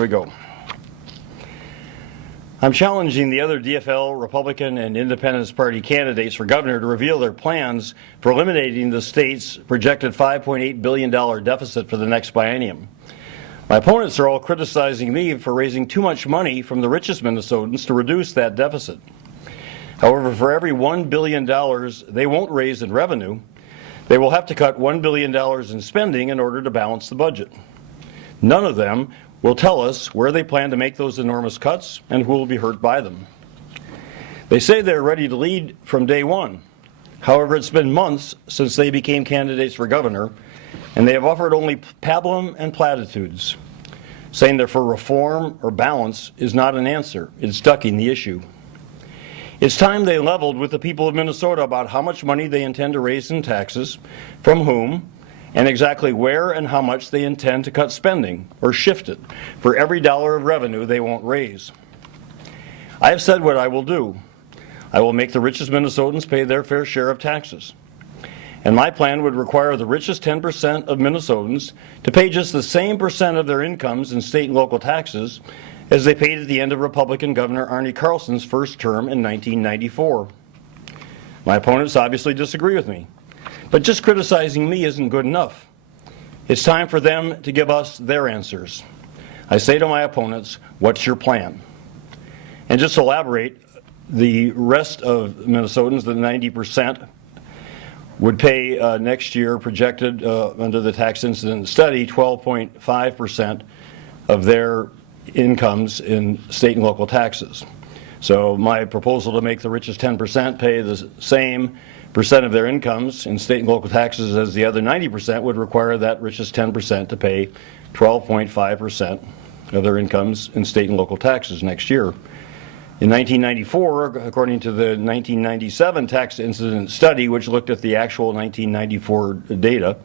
Here we go. I'm challenging the other DFL, Republican, and Independence Party candidates for governor to reveal their plans for eliminating the state's projected $5.8 billion deficit for the next biennium. My opponents are all criticizing me for raising too much money from the richest Minnesotans to reduce that deficit. However, for every $1 billion they won't raise in revenue, they will have to cut $1 billion in spending in order to balance the budget. None of them will tell us where they plan to make those enormous cuts and who will be hurt by them. They say they're ready to lead from day one. However, it's been months since they became candidates for governor, and they have offered only pablum and platitudes. Saying they're for reform or balance is not an answer. It's ducking the issue. It's time they leveled with the people of Minnesota about how much money they intend to raise in taxes, from whom, and exactly where and how much they intend to cut spending or shift it for every dollar of revenue they won't raise. I have said what I will do. I will make the richest Minnesotans pay their fair share of taxes. And my plan would require the richest 10% of Minnesotans to pay just the same percent of their incomes in state and local taxes as they paid at the end of Republican Governor Arne Carlson's first term in 1994. My opponents obviously disagree with me. But just criticizing me isn't good enough. It's time for them to give us their answers. I say to my opponents, what's your plan? And just to elaborate, the rest of Minnesotans, the 90%, would pay next year, projected under the tax incident study, 12.5% of their incomes in state and local taxes. So my proposal to make the richest 10% pay the same percent of their incomes in state and local taxes as the other 90% would require that richest 10% to pay 12.5% of their incomes in state and local taxes next year. In 1994, according to the 1997 tax incident study, which looked at the actual 1994 data,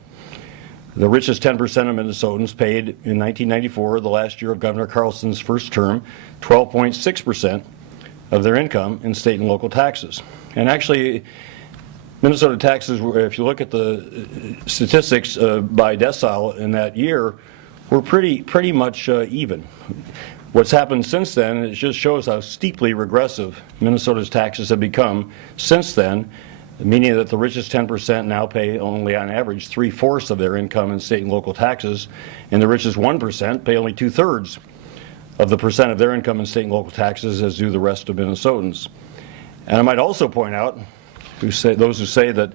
the richest 10% of Minnesotans paid in 1994, the last year of Governor Carlson's first term, 12.6% of their income in state and local taxes. And actually, Minnesota taxes, if you look at the statistics by decile in that year, were pretty much even. What's happened since then, it just shows how steeply regressive Minnesota's taxes have become since then, meaning that the richest 10% now pay only on average 3/4 of their income in state and local taxes, and the richest 1% pay only 2/3 of the percent of their income in state and local taxes as do the rest of Minnesotans. And I might also point out, those who say that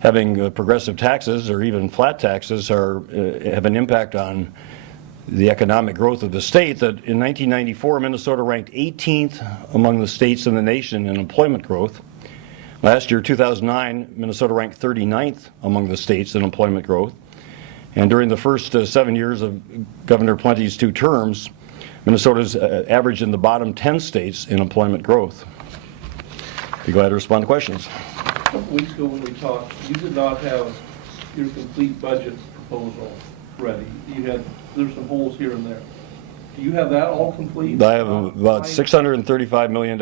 having progressive taxes or even flat taxes have an impact on the economic growth of the state, that in 1994 Minnesota ranked 18th among the states in the nation in employment growth. Last year, 2009, Minnesota ranked 39th among the states in employment growth. And during the first 7 years of Governor Plenty's 2 terms, Minnesota's averaged in the bottom 10 states in employment growth. Be glad to respond to questions. A couple weeks ago when we talked, you did not have your complete budget proposal ready. There's some holes here and there. Do you have that all complete? I have about $635 million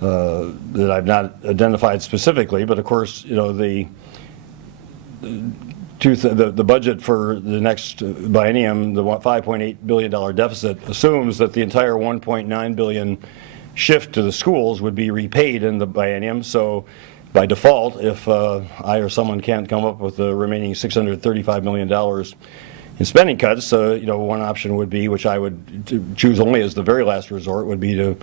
that I've not identified specifically, but of course, you know, the budget for the next biennium, the $5.8 billion deficit, assumes that the entire $1.9 billion shift to the schools would be repaid in the biennium. So by default, if I or someone can't come up with the remaining $635 million in spending cuts, you know, one option would be, which I would choose only as the very last resort, would be to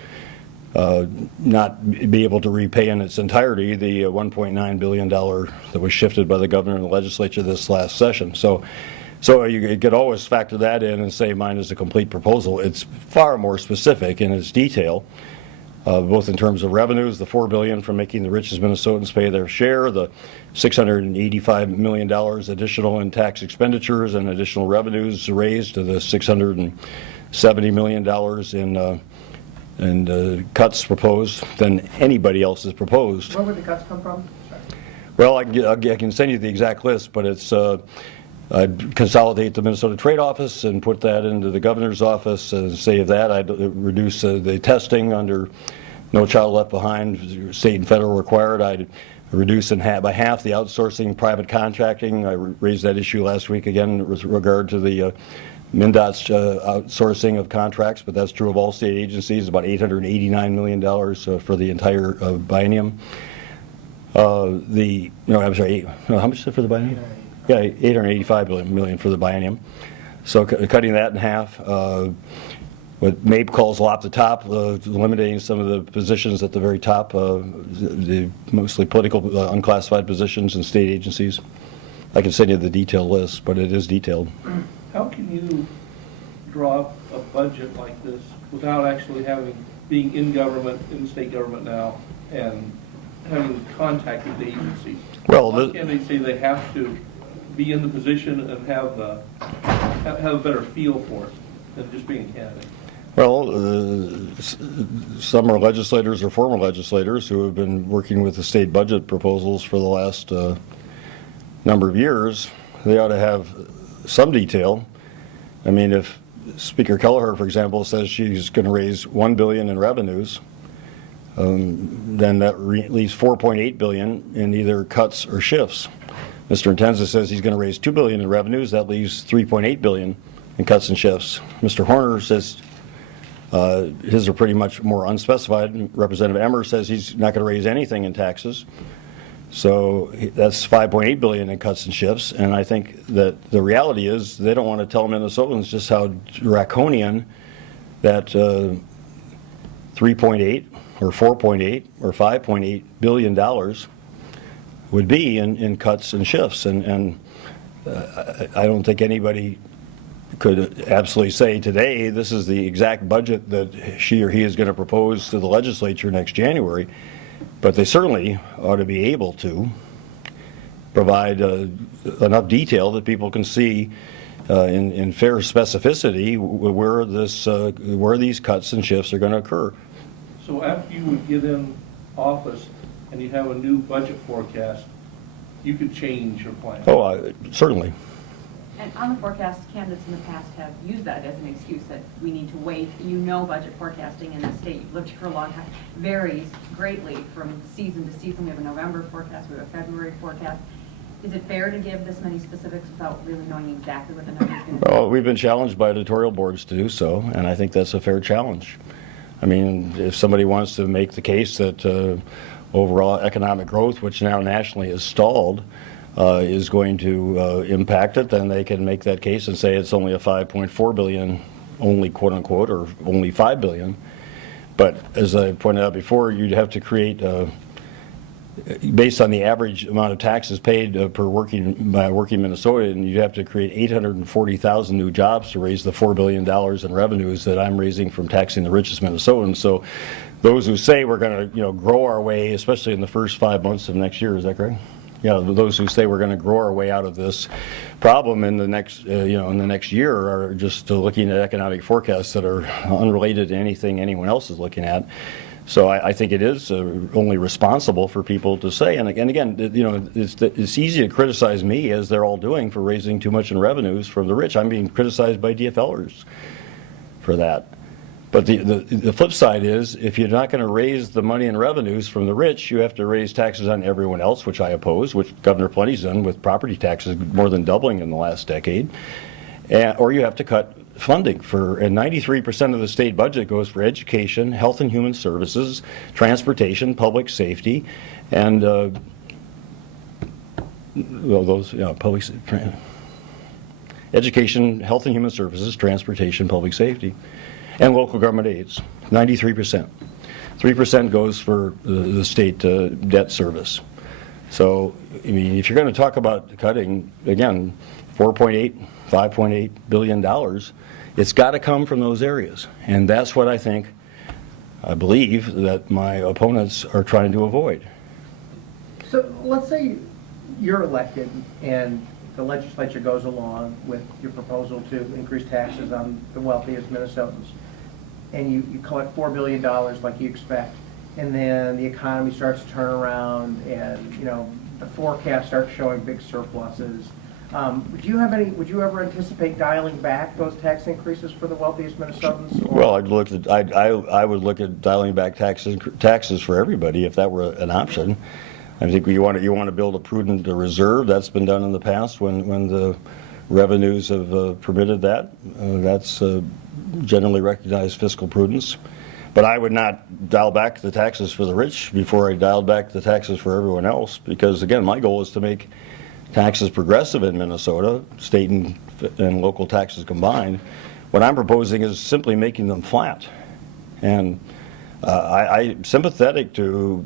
not be able to repay in its entirety the $1.9 billion that was shifted by the governor and the legislature this last session. So you could always factor that in and say mine is a complete proposal. It's far more specific in its detail, both in terms of revenues, the $4 billion from making the richest Minnesotans pay their share, the $685 million additional in tax expenditures and additional revenues raised to the $670 million in cuts proposed than anybody else has proposed. Where would the cuts come from? Sorry. Well, I can send you the exact list, but it's I'd consolidate the Minnesota Trade Office and put that into the governor's office and save that. I'd reduce the testing under No Child Left Behind, state and federal required. I'd reduce by half the outsourcing private contracting. I raised that issue last week again with regard to the MnDOT's outsourcing of contracts, but that's true of all state agencies, about $889 million for the entire biennium. I'm sorry, how much is it for the biennium? Yeah, $885 million for the biennium. So cutting that in half. What MAPE calls lop the top, eliminating some of the positions at the very top, the mostly political unclassified positions in state agencies. I can send you the detailed list, but it is detailed. How can you draw up a budget like this without actually being in government, in state government now, and having contact with the agency? Well, why can't they say they have to be in the position and have a better feel for it than just being a candidate? Well, some are legislators or former legislators who have been working with the state budget proposals for the last number of years. They ought to have some detail. I mean, if Speaker Kelleher, for example, says she's going to raise $1 billion in revenues, then that leaves $4.8 billion in either cuts or shifts. Mr. Intenza says he's going to raise $2 billion in revenues. That leaves $3.8 billion in cuts and shifts. Mr. Horner says his are pretty much more unspecified. Representative Emmer says he's not going to raise anything in taxes. So that's $5.8 billion in cuts and shifts. And I think that the reality is they don't want to tell Minnesotans just how draconian that 3.8 or 4.8 or $5.8 billion would be in cuts and shifts. And I don't think anybody could absolutely say today this is the exact budget that she or he is going to propose to the legislature next January, but they certainly ought to be able to provide enough detail that people can see in fair specificity where these cuts and shifts are going to occur. So after you would get in office and you have a new budget forecast, you could change your plan? Oh, certainly. And on the forecast, candidates in the past have used that as an excuse that we need to wait. Budget forecasting in the state, you've lived here for a long time, varies greatly from season to season. We have a November forecast, we have a February forecast. Is it fair to give this many specifics without really knowing exactly what the number is going to be? Well, we've been challenged by editorial boards to do so, and I think that's a fair challenge. I mean, if somebody wants to make the case that overall economic growth, which now nationally is stalled, is going to impact it, then they can make that case and say it's only a $5.4 billion, only quote unquote, or only $5 billion. But as I pointed out before, you'd have to create, based on the average amount of taxes paid by a working Minnesotan, you'd have to create 840,000 new jobs to raise the $4 billion in revenues that I'm raising from taxing the richest Minnesotans. So those who say we're going to grow our way, especially in the first 5 months of next year, is that correct? Yeah, those who say we're going to grow our way out of this problem in the next, in the next year are just looking at economic forecasts that are unrelated to anything anyone else is looking at. So I think it is only responsible for people to say, and again, it's easy to criticize me, as they're all doing, for raising too much in revenues from the rich. I'm being criticized by DFLers for that. But the flip side is, if you're not going to raise the money and revenues from the rich, you have to raise taxes on everyone else, which I oppose, which Governor Plenty's done with property taxes more than doubling in the last decade. Or you have to cut funding and 93% of the state budget goes for education, health and human services, transportation, public safety, and education, health and human services, transportation, public safety, and local government aids, 93%. 3% goes for the state debt service. So, I mean, if you're going to talk about cutting, again, $5.8 billion, it's got to come from those areas. And that's what I believe that my opponents are trying to avoid. So let's say you're elected and the legislature goes along with your proposal to increase taxes on the wealthiest Minnesotans, and you collect $4 billion like you expect, and then the economy starts to turn around and the forecast starts showing big surpluses. Would you ever anticipate dialing back those tax increases for the wealthiest Minnesotans? Well, I would look at dialing back taxes for everybody if that were an option. I think you want to build a prudent reserve. That's been done in the past when the revenues have permitted that. That's generally recognized fiscal prudence. But I would not dial back the taxes for the rich before I dialed back the taxes for everyone else, because again, my goal is to make taxes progressive in Minnesota, state and local taxes combined. What I'm proposing is simply making them flat. And I'm sympathetic to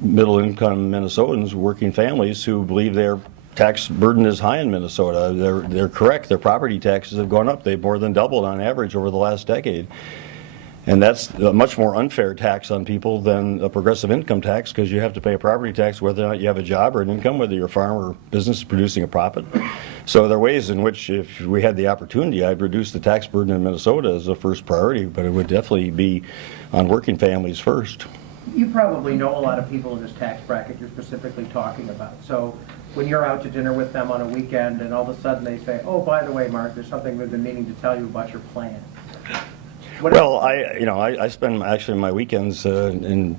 middle-income Minnesotans, working families who believe their tax burden is high in Minnesota. They're correct. Their property taxes have gone up. They've more than doubled on average over the last decade. And that's a much more unfair tax on people than a progressive income tax, because you have to pay a property tax whether or not you have a job or an income, whether you're a farm or business is producing a profit. So there are ways in which, if we had the opportunity, I'd reduce the tax burden in Minnesota as a first priority, but it would definitely be on working families first. You probably know a lot of people in this tax bracket you're specifically talking about. So when you're out to dinner with them on a weekend and all of a sudden they say, oh, by the way, Mark, there's something we've been meaning to tell you about your plan. Well, I spend actually my weekends in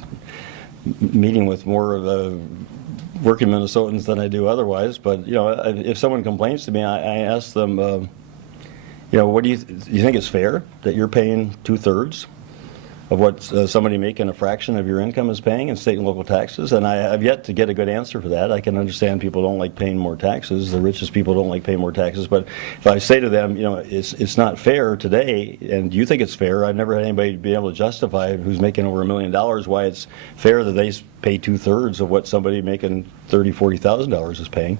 meeting with more of the working Minnesotans than I do otherwise. But if someone complains to me, I ask them, what do you think it's fair that you're paying 2/3 of what somebody making a fraction of your income is paying in state and local taxes? And I have yet to get a good answer for that. I can understand people don't like paying more taxes. The richest people don't like paying more taxes. But if I say to them, it's not fair today, and do you think it's fair? I've never had anybody be able to justify who's making over $1 million why it's fair that they pay 2/3 of what somebody making $30,000, $40,000 is paying.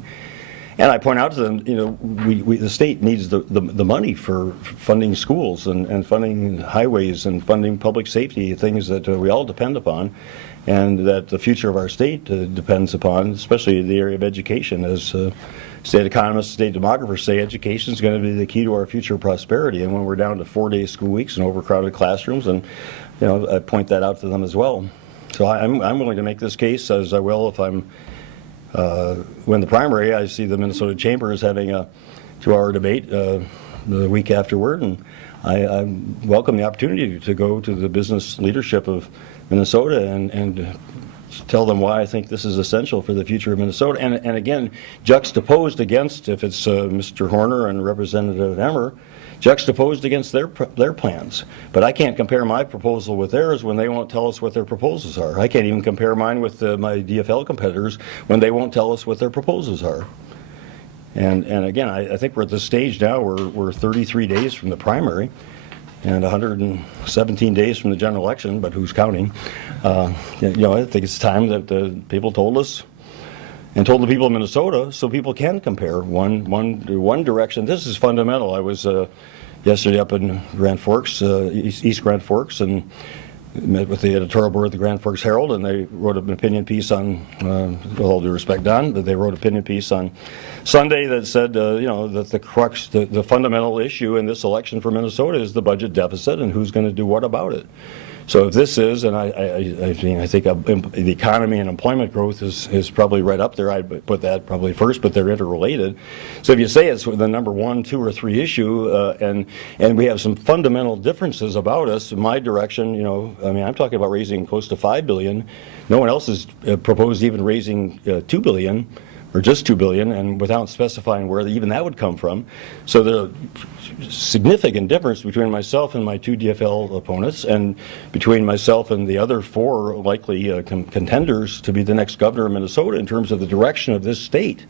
And I point out to them, the state needs the money for funding schools and funding highways and funding public safety, things that we all depend upon, and that the future of our state depends upon, especially the area of education. As state economists, state demographers say, education is going to be the key to our future prosperity. And when we're down to 4-day school weeks and overcrowded classrooms, and I point that out to them as well. So I'm willing to make this case, as I will if I'm when the primary, I see the Minnesota Chamber is having a 2-hour debate the week afterward, and I welcome the opportunity to go to the business leadership of Minnesota and tell them why I think this is essential for the future of Minnesota. And again, juxtaposed against, if it's Mr. Horner and Representative Emmer, juxtaposed against their plans. But I can't compare my proposal with theirs when they won't tell us what their proposals are. I can't even compare mine with my DFL competitors when they won't tell us what their proposals are. And again, I think we're at this stage now where we're 33 days from the primary and 117 days from the general election, but who's counting? I think it's time that people told us and told the people of Minnesota so people can compare one direction. This is fundamental. I was yesterday up in Grand Forks, East Grand Forks, and met with the editorial board of the Grand Forks Herald, and they wrote an opinion piece on, with all due respect, Don, but they wrote an opinion piece on Sunday that said, that the crux, the fundamental issue in this election for Minnesota is the budget deficit and who's going to do what about it. So if this is, and I think the economy and employment growth is probably right up there. I'd put that probably first, but they're interrelated. So if you say it's the number 1, 2, or 3 issue, and we have some fundamental differences about us, in my direction, I'm talking about raising close to $5 billion. No one else has proposed even raising $2 billion. Or just $2 billion, and without specifying where even that would come from. So there's a significant difference between myself and my 2 DFL opponents, and between myself and the other 4 likely contenders to be the next governor of Minnesota in terms of the direction of this state.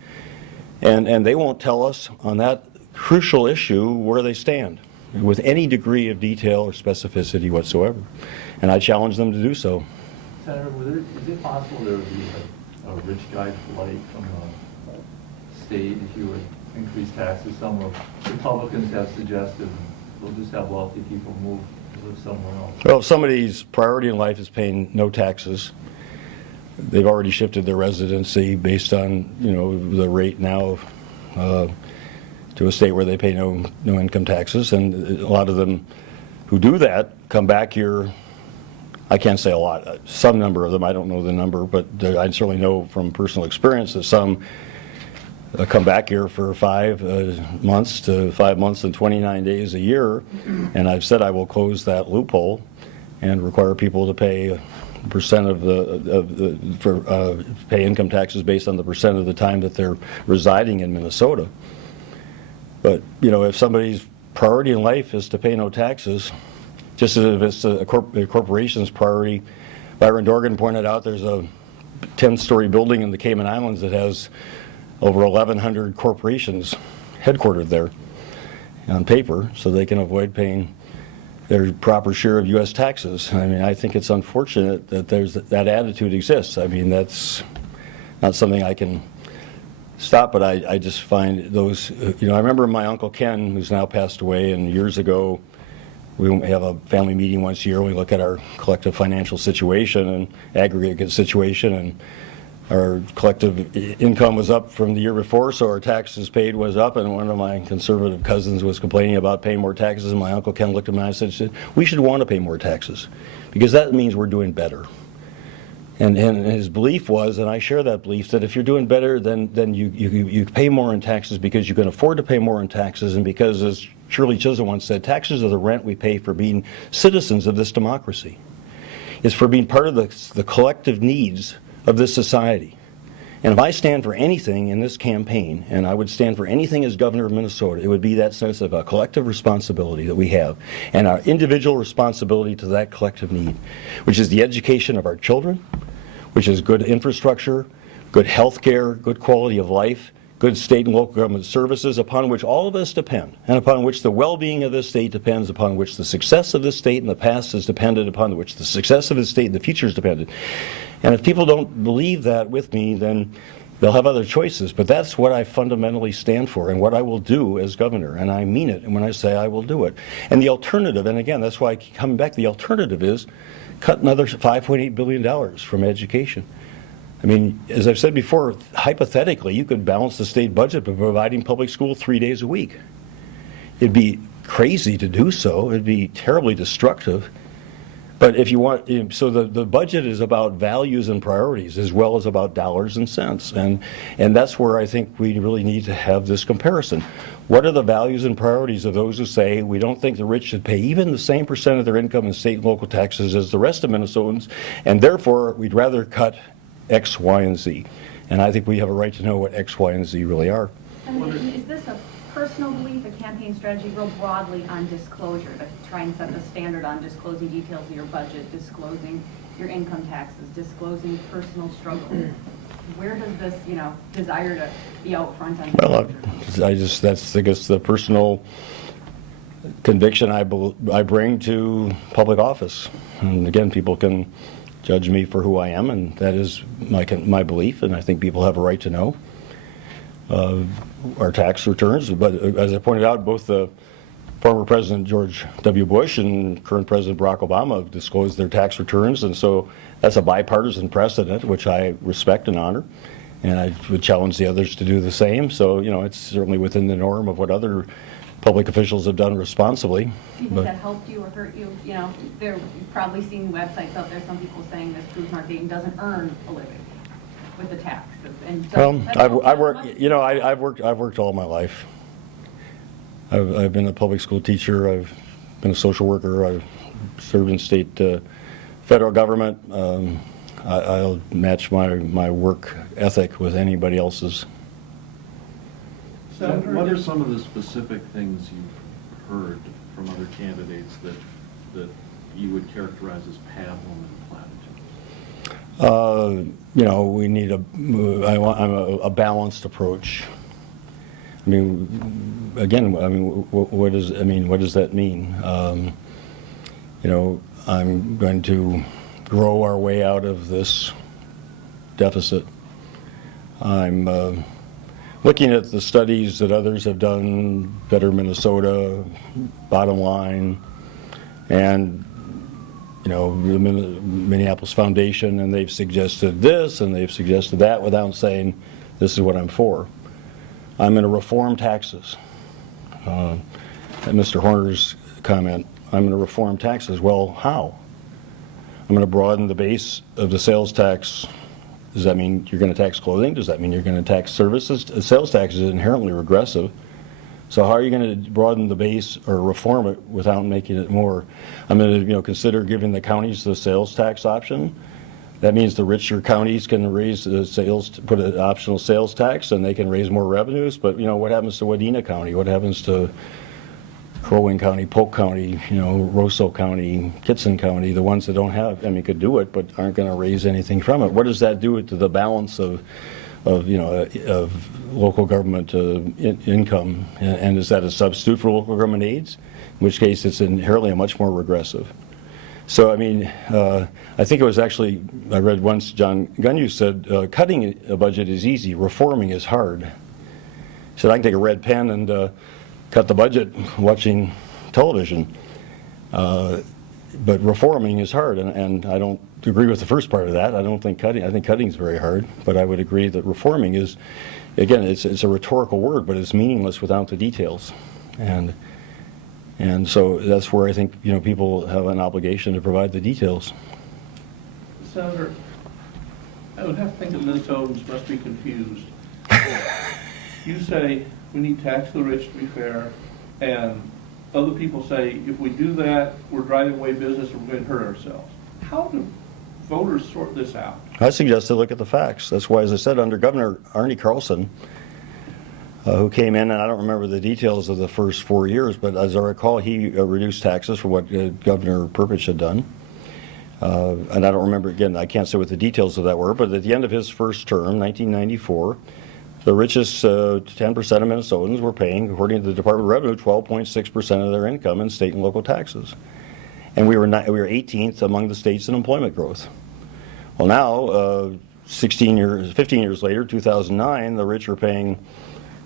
And they won't tell us on that crucial issue where they stand with any degree of detail or specificity whatsoever. And I challenge them to do so. Senator, is it possible there would be a rich guy flight from the state if you would increase taxes? Some Republicans have suggested we'll just have wealthy people move to live somewhere else. Well, if somebody's priority in life is paying no taxes, they've already shifted their residency based on the rate now to a state where they pay no income taxes, and a lot of them who do that come back here. I can't say a lot. Some number of them, I don't know the number, but I certainly know from personal experience that some come back here for 5 months to 5 months and 29 days a year, and I've said I will close that loophole and require people to pay percent pay income taxes based on the percent of the time that they're residing in Minnesota. But, if somebody's priority in life is to pay no taxes, just as if it's a corporation's priority. Byron Dorgan pointed out there's a 10-story building in the Cayman Islands that has over 1,100 corporations headquartered there on paper, so they can avoid paying their proper share of U.S. taxes. I mean, I think it's unfortunate that that attitude exists. I mean, that's not something I can stop, but I just find those, I remember my Uncle Ken, who's now passed away, and years ago, we have a family meeting once a year. We look at our collective financial situation and aggregate situation, and our collective income was up from the year before, so our taxes paid was up, and one of my conservative cousins was complaining about paying more taxes, and my Uncle Ken looked at me and said, we should want to pay more taxes, because that means we're doing better. And his belief was, and I share that belief, that if you're doing better, then you pay more in taxes because you can afford to pay more in taxes, and because, as Shirley Chisholm once said, taxes are the rent we pay for being citizens of this democracy. It's for being part of the collective needs of this society. And if I stand for anything in this campaign, and I would stand for anything as governor of Minnesota, it would be that sense of a collective responsibility that we have, and our individual responsibility to that collective need, which is the education of our children, which is good infrastructure, good health care, good quality of life, good state and local government services, upon which all of us depend, and upon which the well-being of this state depends, upon which the success of this state in the past is dependent, upon which the success of this state in the future is dependent. And if people don't believe that with me, then they'll have other choices. But that's what I fundamentally stand for, and what I will do as governor, and I mean it when I say I will do it. And the alternative, and again, that's why I keep coming back, the alternative is cut another $5.8 billion from education. I mean, as I've said before, hypothetically, you could balance the state budget by providing public school 3 days a week. It'd be crazy to do so. It'd be terribly destructive. But if you want, so the budget is about values and priorities as well as about dollars and cents. And that's where I think we really need to have this comparison. What are the values and priorities of those who say we don't think the rich should pay even the same percent of their income in state and local taxes as the rest of Minnesotans, and therefore we'd rather cut X, Y, and Z. And I think we have a right to know what X, Y, and Z really are. And is this a personal belief, a campaign strategy, real broadly on disclosure, to try and set the standard on disclosing details of your budget, disclosing your income taxes, disclosing personal struggles? Where does this, desire to be out front on disclosure? That's, I guess, the personal conviction I bring to public office. And again, people can judge me for who I am, and that is my belief, and I think people have a right to know our tax returns. But as I pointed out, both the former President George W. Bush and current President Barack Obama have disclosed their tax returns, and so that's a bipartisan precedent, which I respect and honor, and I would challenge the others to do the same. So, it's certainly within the norm of what other public officials have done responsibly. Do you think that helped you or hurt you? You've probably seen websites out there, some people saying this proves Mark Dayton doesn't earn a living with the taxes. And so I've worked all my life. I've been a public school teacher. I've been a social worker. I've served in state, federal government. I'll match my work ethic with anybody else's. What are some of the specific things you've heard from other candidates that you would characterize as pablum and platitudes? We need a balanced approach. I mean, again, what does that mean? I'm going to grow our way out of this deficit. I'm looking at the studies that others have done, Better Minnesota, Bottom Line, and the Minneapolis Foundation, and they've suggested this and they've suggested that without saying this is what I'm for. I'm going to reform taxes. And Mr. Horner's comment, I'm going to reform taxes. Well, how? I'm going to broaden the base of the sales tax. Does that mean you're going to tax clothing? Does that mean you're going to tax services? Sales tax is inherently regressive. So how are you going to broaden the base or reform it without making it more? I'm going to consider giving the counties the sales tax option. That means the richer counties can raise the sales, put an optional sales tax, and they can raise more revenues. But, what happens to Wadena County? What happens to Crow Wing County, Polk County, Roseau County, Kitson County, the ones that don't have, could do it, but aren't going to raise anything from it? What does that do to the balance of local government income? And is that a substitute for local government aids? In which case, it's inherently much more regressive. So, I think it was actually, I read once John Gunyu said, cutting a budget is easy, reforming is hard. He said, I can take a red pen and cut the budget watching television. But reforming is hard, and I don't agree with the first part of that. I think cutting is very hard, but I would agree that reforming is, again, it's a rhetorical word, but it's meaningless without the details. And so that's where I think, people have an obligation to provide the details. Senator, I would have to think that Minnesotans must be confused. You say we need to tax the rich to be fair, and other people say if we do that, we're driving away business and we're going to hurt ourselves. How do voters sort this out? I suggest they look at the facts. That's why, as I said, under Governor Arnie Carlson, who came in, and I don't remember the details of the first 4 years, but as I recall, he reduced taxes for what Governor Perpich had done. And I don't remember, again, I can't say what the details of that were, but at the end of his first term, 1994, the richest 10% of Minnesotans were paying, according to the Department of Revenue, 12.6% of their income in state and local taxes. And we were 18th among the states in employment growth. Well, now, 15 years later, 2009, the rich are paying,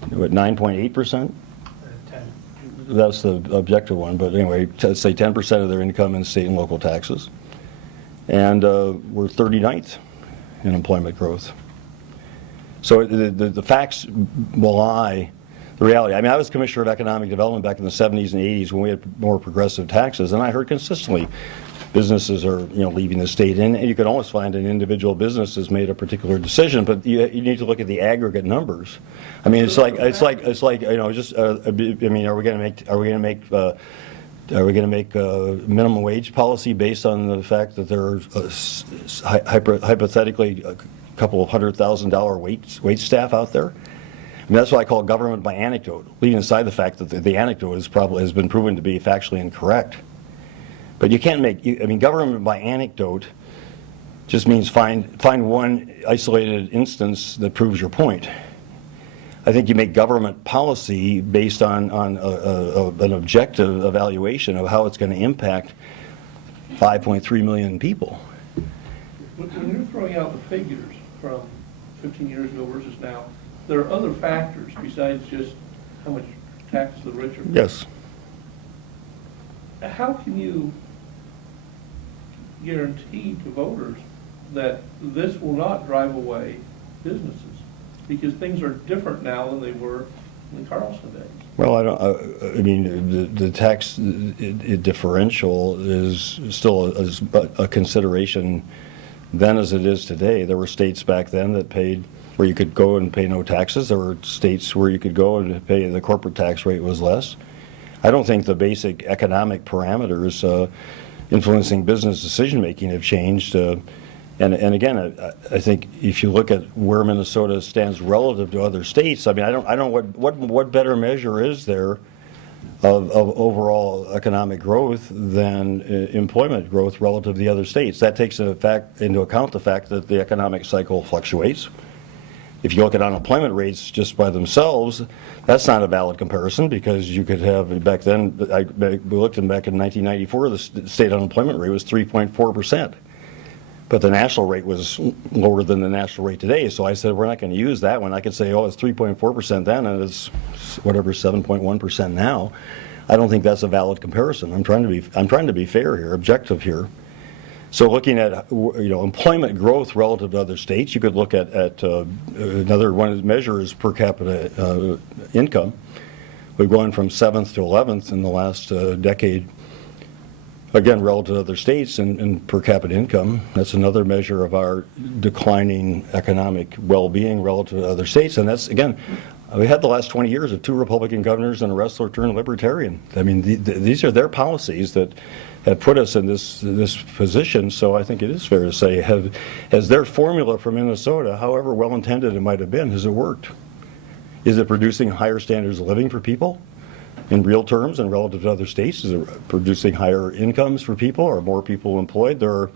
what, 9.8%? 10. That's the objective one, but anyway, let's say 10% of their income in state and local taxes. And we're 39th in employment growth. So the facts belie the reality. I was Commissioner of Economic Development back in the 70s and 80s when we had more progressive taxes, and I heard consistently businesses are leaving the state, and you can almost find an individual business has made a particular decision, but you need to look at the aggregate numbers. Are we going to make minimum wage policy based on the fact that there are hypothetically a couple of $100,000 wait staff out there? That's what I call government by anecdote, leaving aside the fact that the anecdote has been proven to be factually incorrect. But you can't government by anecdote just means find one isolated instance that proves your point. I think you make government policy based on an objective evaluation of how it's going to impact 5.3 million people. When you're throwing out the figures from 15 years ago versus now, there are other factors besides just how much tax the rich are paying. Yes. How can you guarantee to voters that this will not drive away businesses? Because things are different now than they were in the Carlson days. Well, the tax differential is still a consideration then as it is today. There were states back then that paid where you could go and pay no taxes. There were states where you could go and pay the corporate tax rate was less. I don't think the basic economic parameters influencing business decision making have changed. And again, I think if you look at where Minnesota stands relative to other states, I don't know what better measure is there of overall economic growth than employment growth relative to the other states. That takes into account the fact that the economic cycle fluctuates. If you look at unemployment rates just by themselves, that's not a valid comparison, because you could have, back then, we looked at back in 1994, the state unemployment rate was 3.4%. But the national rate was lower than the national rate today. So I said, we're not going to use that one. I could say, oh, it's 3.4% then, and it's whatever, 7.1% now. I don't think that's a valid comparison. I'm trying to be fair here, objective here. So looking at employment growth relative to other states, you could look at another one of the measures per capita income. We've gone from 7th to 11th in the last decade. Again, relative to other states in per capita income. That's another measure of our declining economic well-being relative to other states. And that's, again, We had the last 20 years of 2 Republican governors and a wrestler turned libertarian. I mean, these are their policies that have put us in this position. So I think it is fair to say, has their formula for Minnesota, however well-intended it might have been, has it worked? Is it producing higher standards of living for people in real terms and relative to other states? Is it producing higher incomes for people or more people employed? There are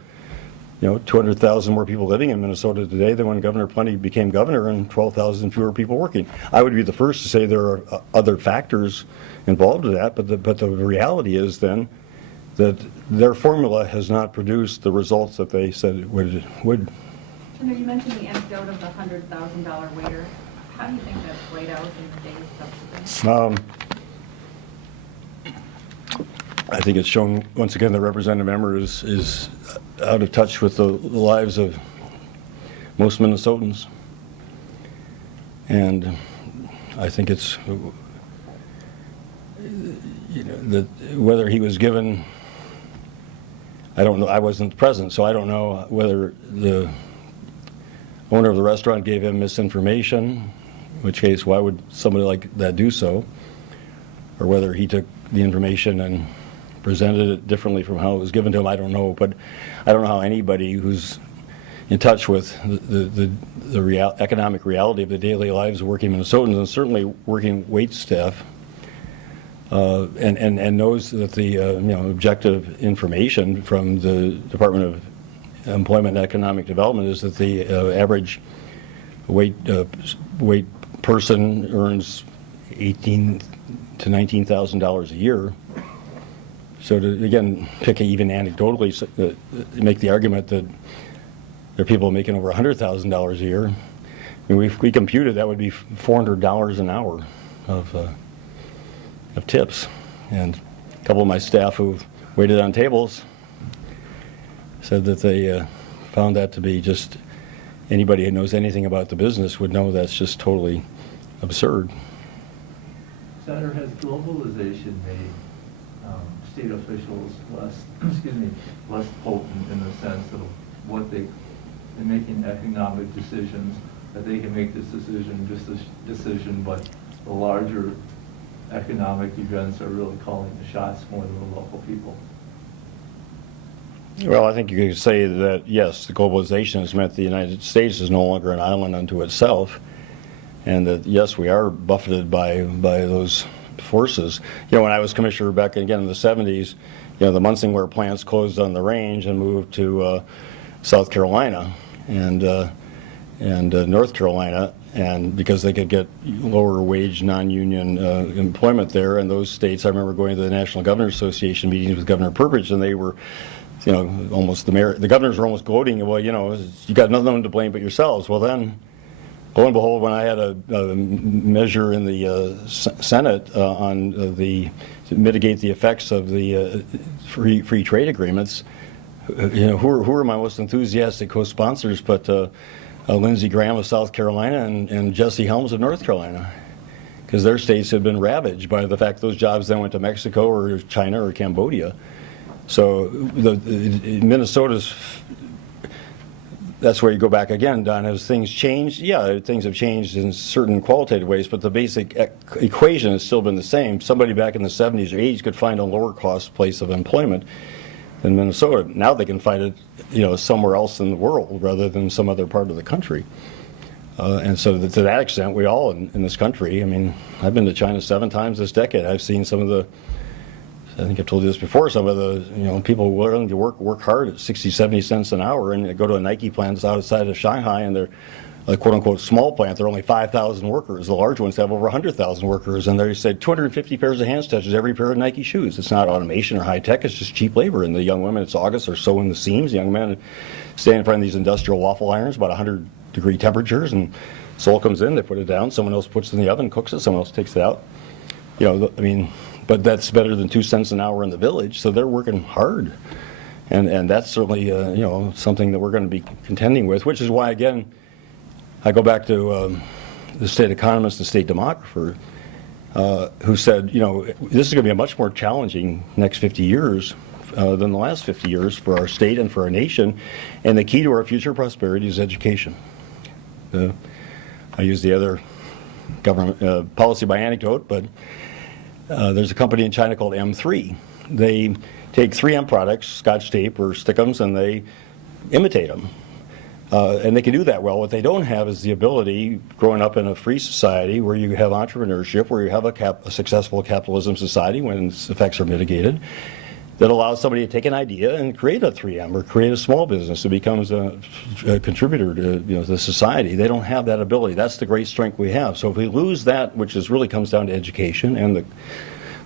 200,000 more people living in Minnesota today than when Governor Plenty became governor, and 12,000 fewer people working. I would be the first to say there are other factors involved in that, but the reality is then that their formula has not produced the results that they said it would. Senator, you mentioned the anecdote of the $100,000 waiter. How do you think that's played out in the days subsequent? I think it's shown, once again, the representative member is out of touch with the lives of most Minnesotans. And I think it's, that whether he was given, I don't know, I wasn't present, so I don't know whether the owner of the restaurant gave him misinformation, in which case, why would somebody like that do so? Or whether he took the information and presented it differently from how it was given to him, I don't know. But I don't know how anybody who's in touch with the economic reality of the daily lives of working Minnesotans, and certainly working wait staff, and knows that the objective information from the Department of Employment and Economic Development is that the average wait person earns $18,000 to $19,000 a year. So to, again, pick even anecdotally, make the argument that there are people making over $100,000 a year. I mean, if we computed, that would be $400 an hour of tips. And a couple of my staff who waited on tables said that they found that to be just, anybody who knows anything about the business would know that's just totally absurd. Senator, has globalization made state officials less potent in the sense of what they're making economic decisions, that they can make this decision, just a decision, but the larger economic events are really calling the shots more than the local people? Well, I think you could say that, yes, the globalization has meant the United States is no longer an island unto itself, and that, yes, we are buffeted by those forces. When I was commissioner back again in the 70s, the Munsingware plants closed on the range and moved to South Carolina and North Carolina, and because they could get lower wage non-union employment there. And those states, I remember going to the National Governors Association meetings with Governor Perpich, and they were, almost the governors were almost gloating, well, you got nothing to blame but yourselves. Well, then, lo and behold, when I had a measure in the Senate to mitigate the effects of the free trade agreements, who are my most enthusiastic co-sponsors but Lindsey Graham of South Carolina and Jesse Helms of North Carolina, because their states have been ravaged by the fact those jobs then went to Mexico or China or Cambodia. So Minnesota's, that's where you go back again, Don. Has things changed? Yeah, things have changed in certain qualitative ways, but the basic equation has still been the same. Somebody back in the 70s or 80s could find a lower cost place of employment than Minnesota. Now they can find it, somewhere else in the world rather than some other part of the country. And so to that extent, we all in this country, I mean, I've been to China 7 times this decade. I've seen some of the, I think I've told you this before, some of the people willing to work hard at 60, 70 cents an hour, and go to a Nike plant outside of Shanghai, and they're a quote-unquote small plant. There are only 5,000 workers. The large ones have over 100,000 workers, and they say 250 pairs of hands touches every pair of Nike shoes. It's not automation or high-tech. It's just cheap labor. And the young women, it's August, are sewing the seams. The young men stand in front of these industrial waffle irons, about 100-degree temperatures, and soul comes in, they put it down, someone else puts it in the oven, cooks it, someone else takes it out. But that's better than 2 cents an hour in the village, so they're working hard. And that's certainly, something that we're going to be contending with, which is why, again, I go back to the state economist, the state demographer, who said, this is going to be a much more challenging next 50 years than the last 50 years for our state and for our nation, and the key to our future prosperity is education. I use the other government policy by anecdote, but there's a company in China called M3. They take 3M products, Scotch tape or Stickums, and they imitate them. And they can do that well. What they don't have is the ability, growing up in a free society where you have entrepreneurship, where you have a successful capitalism society when its effects are mitigated, that allows somebody to take an idea and create a 3M or create a small business that becomes a contributor to the society. They don't have that ability. That's the great strength we have. So if we lose that, which really comes down to education and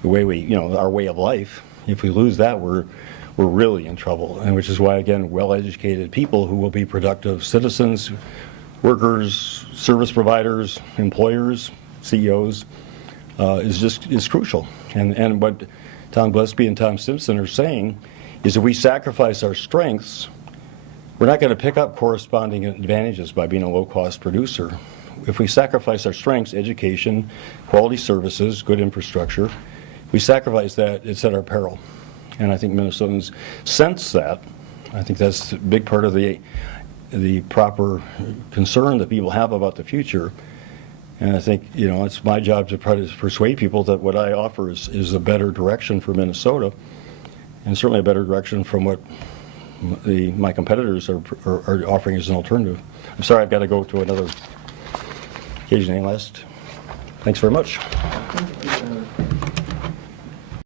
the way we, our way of life, if we lose that, we're really in trouble. And which is why, again, well-educated people who will be productive citizens, workers, service providers, employers, CEOs, is crucial. And what Tom Gillespie and Tom Simpson are saying is if we sacrifice our strengths, we're not going to pick up corresponding advantages by being a low-cost producer. If we sacrifice our strengths, education, quality services, good infrastructure, we sacrifice that, it's at our peril. And I think Minnesotans sense that. I think that's a big part of the proper concern that people have about the future. And I think, it's my job to try to persuade people that what I offer is a better direction for Minnesota, and certainly a better direction from what my competitors are offering as an alternative. I'm sorry, I've got to go to another occasion. Any last? Thanks very much.